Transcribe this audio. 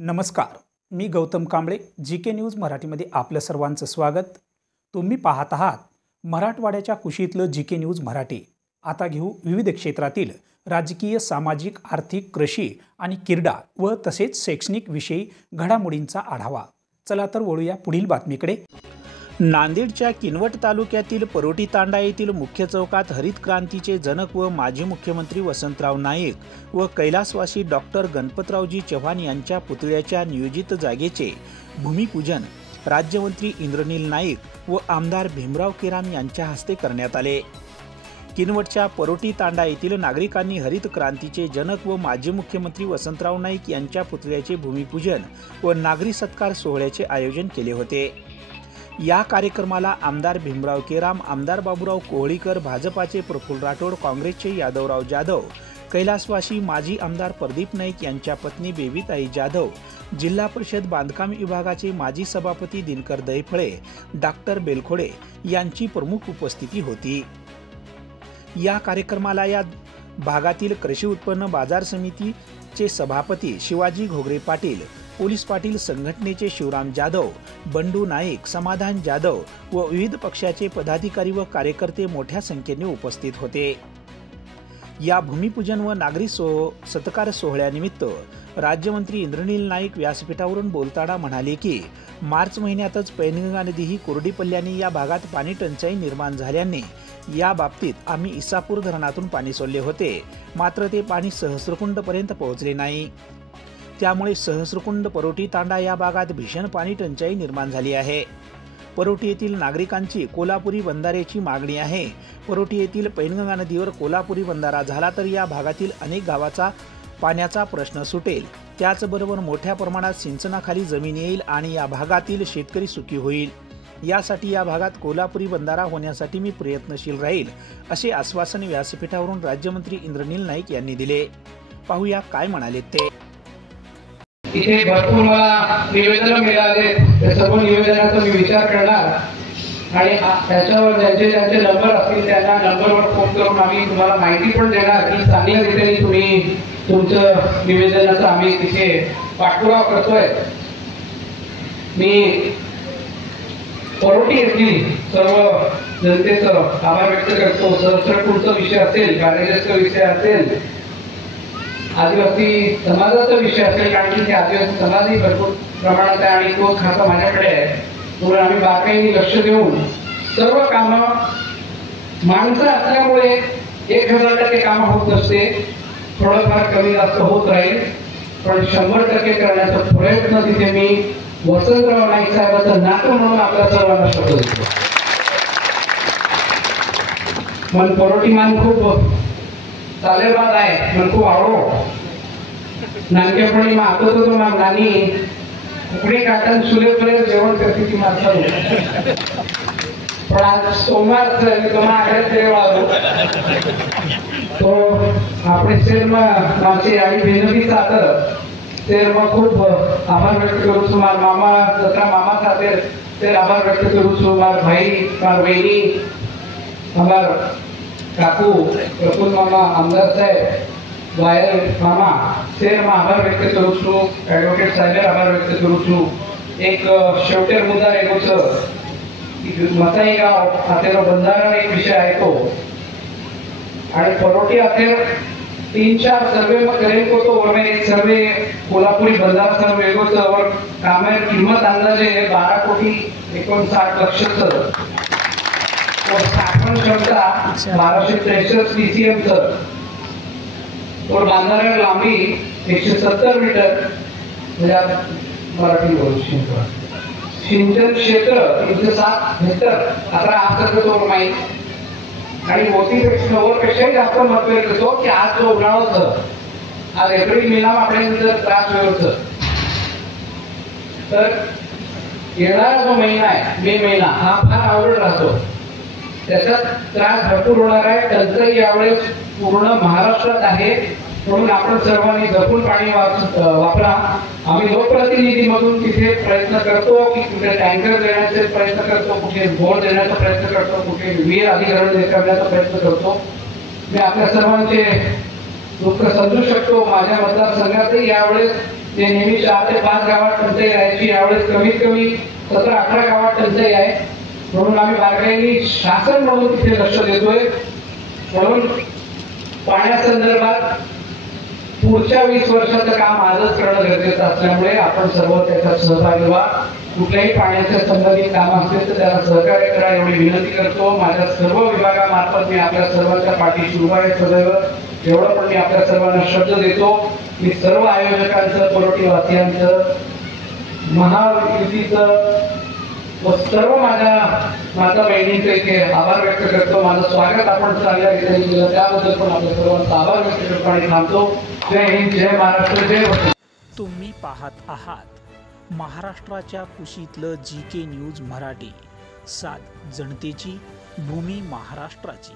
नमस्कार, मी Gautam Kamble. GK news मराठीमध्ये आपलं सर्वांचं स्वागत. तुम्ही पाहत आहात मराठवाड्याच्या कुशीतलं जीके न्यूज मराठी. आता घेऊ विविध क्षेत्रातील राजकीय, सामाजिक, आर्थिक, कृषी आणि क्रीडा व तसेच शैक्षणिक विषयी घडामोडींचा आढावा. चला तर वळूया पुढील बातमीकडे. नांदेडच्या किनवट तालुक्यातील परोटी तांडा येथील मुख्य चौकात हरित क्रांतीचे जनक व माजी मुख्यमंत्री वसंतराव नाईक व कैलासवासी डॉक्टर गणपतरावजी चव्हाण यांच्या पुतळ्याच्या नियोजित जागेचे भूमिपूजन राज्यमंत्री इंद्रनील नाईक व आमदार भीमराव केराम यांच्या हस्ते करण्यात आले. किनवटच्या परोटी तांडा येथील नागरिकांनी हरित क्रांतीचे जनक व माजी मुख्यमंत्री वसंतराव नाईक यांच्या पुतळ्याचे भूमिपूजन व नागरी सत्कार सोहळ्याचे आयोजन केले होते. या कार्यक्रमाला आमदार भीमराव केराम, आमदार बाबूराव कोहळीकर, भाजपाचे प्रफुल्ल राठोड, काँग्रेसचे यादवराव जाधव, कैलासवासी माजी आमदार प्रदीप नाईक यांच्या पत्नी बेबीताई जाधव, जिल्हा परिषद बांधकाम विभागाचे माजी सभापती दिनकर दैफळे, डॉक्टर बेलखोडे यांची प्रमुख उपस्थिती होती. या कार्यक्रमाला या भागातील कृषी उत्पन्न बाजार समितीचे सभापती शिवाजी घोगरे पाटील, पोलीस पाटील संघटनेचे शिवराम जाधव, बंडू नाईक, समाधान जाधव व विविध पक्षाचे पदाधिकारी व कार्यकर्ते मोठ्या संख्येने उपस्थित होते. या भूमिपूजन व नागरी सत्कार सोहळ्यानिमित्त राज्यमंत्री इंद्रनील नाईक व्यासपीठावरून बोलताना म्हणाले की मार्च महिन्यातच पैनगंगा नदी ही कोरडी पडल्याने या भागात पाणी टंचाई निर्माण झाल्याने या बाबतीत आम्ही इसापूर धरणातून पाणी सोडले होते, मात्र ते पाणी सहस्रकुंडपर्यंत पोहोचले नाही. त्यामुळे सहस्रकुंड, परोटी तांडा या भागात भीषण पाणी टंचाई निर्माण झाली आहे. परोटी येथील नागरिकांची कोल्हापुरी बंधाऱ्याची मागणी आहे. परोटी येथील पैनगंगा नदीवर कोल्हापुरी बंधारा झाला तर या भागातील अनेक गावाचा पाण्याचा प्रश्न सुटेल. त्याचबरोबर मोठ्या प्रमाणात सिंचनाखाली जमीन येईल आणि या भागातील शेतकरी सुखी होईल. यासाठी या भागात कोल्हापुरी बंधारा होण्यासाठी मी प्रयत्नशील राहील, असे आश्वासन व्यासपीठावरून राज्यमंत्री इंद्रनील नाईक यांनी दिले. पाहूया काय म्हणाले ते. इथे भरपूर मला निवेदन मिळाले. त्या सर्व निवेदनाचा मी विचार करणार आणि त्याच्यावर ज्यांचे नंबर असतील त्यांना नंबरवर फोन करून आम्ही तुम्हाला माहिती पण देणार की चांगल्या रीतीने तुम्ही तुमचं निवेदनाचा आम्ही तिथे पाठपुरावा करतोय. मी परोटी येथील सर्व जनतेचं आभार व्यक्त करतो. सहस्रकुंडचा विषय असेल, कार्यरत विषय असेल, आदिवासी समाजाचा विषय असेल, कारण की ते आदिवासी समाजही भरपूर प्रमाणात आहे आणि तो खासा माझ्याकडे आहे. म्हणून आम्ही बारकाईने लक्ष देऊन सर्व कामं, माणसं असल्यामुळे 1000% कामं होत नसते, थोडंफार कमी जास्त होत राहील, पण 100% करण्याचा प्रयत्न तिथे मी वसंतराव नाईक साहेबांचं नातं म्हणून आपल्या सर्वांना शब्द देतो. मन परोटी मान खूप चालेबाज आहे, मन खूप आवडो. नानकेपणी मग आता तो मग नानी उकडी काटन सुलेपर्यंत जेवण करते ती माणसं. पण आज सोमवार तो આપણે શેરમાં માસી આવી બેનની સાથે શેરમાં ખૂબ આભાર વ્યક્ત કરું છું. મારા મામા તથા મામા સાથે તે આભાર વ્યક્ત કરું છું. મારા ભાઈ, મારા બહેની, અમારા કાકુ પ્રફુલ્લ મામા, આમદાર સાહેબ, વાયર મામા, શેરમાં આભાર વ્યક્ત કરું છું. એડવોકેટ સાહેબે આભાર વ્યક્ત કરું છું. એક शेवटेर मुद्दा एगो छ मसाई गाव हातेलो बंधारा एक विषय आहे तो, आणि परोटी अखेर 3-4 सर्वे में करेल को तो वरमे एक सर्वे कोल्हापुरी बंधारा सर्वे एगो छ और कामे किंमत अंदाजे 12 कोटी 59 लक्ष छ और स्थापन क्षमता 1263 सीसीएम छ और बंधारा लांबी 170 मीटर. मराठी बोलू सिंचन क्षेत्र 307 हेक्टर 11 तो माहीत आणि मोठीपेक्षा पेक्षाही जास्त महत्व येतो की आज जो उन्हाळा होतं, आज एप्रिल महिना आपल्याला त्रास होतो, तर येणारा जो महिना आहे मे महिना हा फार अवघड राहतो. त्याच्यात त्रास भरपूर होणार आहे. टंचाई यावेळेस पूर्ण महाराष्ट्रात आहे. म्हणून आपण सर्वांनी जपून पाणी वापरा. आम्ही लोकप्रतिनिधीमधून तिथे प्रयत्न करतो की कुठे टँकर देण्याचे प्रयत्न करतो, कुठे बोर देण्याचा प्रयत्न करतो, कुठे विहीर अधिकरण करण्याचा प्रयत्न करतो. मी आपल्या सर्वांचे दुःख समजू शकतो. माझ्या मतदारसंघातही यावेळेस जे नेहमी 4 ते 5 गावात टंचाई राहायची, यावेळेस कमीत कमी 17-18 गावात टंचाई आहे. म्हणून आम्ही बारकाईने शासन म्हणून तिथे लक्ष देतोय. म्हणून पाण्यासंदर्भात पुढच्या 20 वर्षाचं काम आजच करणं गरजेचं असल्यामुळे आपण सर्व त्याच्यात सहभागी व्हा. कुठल्याही पाण्याच्या संबंधित काम असेल तर त्याला सहकार्य करा एवढी विनंती करतो. माझ्या सर्व विभागामार्फत मी आपल्या सर्वांच्या पाठीशी उभा आहे सदैव, एवढं पण मी आपल्या सर्वांना शब्द देतो. मी सर्व आयोजकांचं, कोरोटीवासियांचं, महायुतीचं व सर्व माझ्या माता बहिणींचे इथे आभार व्यक्त करतो. माझं स्वागत आपण चांगल्या रीतीने केलं त्याबद्दल पण आपल्या सर्वांचा आभार व्यक्त करतो आणि थांबतो. जय हिंद, जय महाराष्ट्र, जय वंदे. तुम्ही पाहत आहात महाराष्ट्राच्या कुशीतलं GK न्यूज मराठी. साथ जनतेची, भूमी महाराष्ट्राची.